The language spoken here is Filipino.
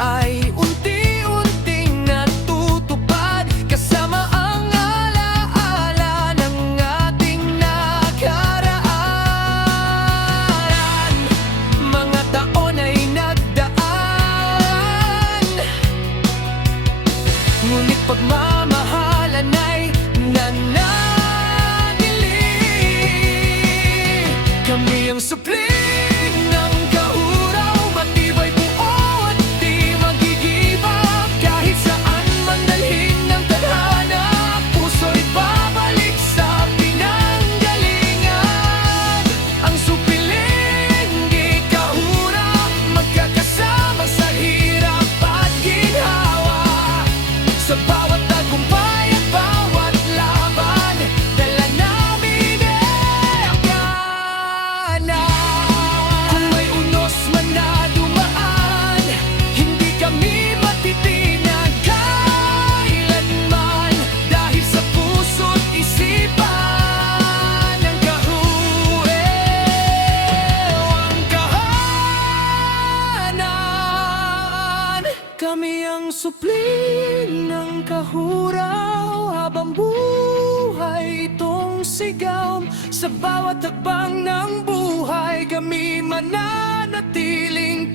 ay unti-unting natutupad, kasama ang alaala ng ating nakaraan. Mga taon ay nagdaan, ngunit pagmamahalan ay nananatili. Kami ang supli ng kahuraw, matibay buo at di magigibag. Kahit saan man dalhin ng tadhana, puso'y babalik sa pinanggalingan. Ang supiling di kahuraw, magkakasama sa hirap at ginhawa. Sa bawat tagumpay at bawat laban, dala namin ekana. Kung may unos man na dumaan, hindi kami matitinag kailanman. Dahil sa puso't isipan ng kahuewang kahanan. Kami ang supli ng kahuraw, habang buhay itong sigaw. Sa bawat hakbang ng buhay, kami mananatiling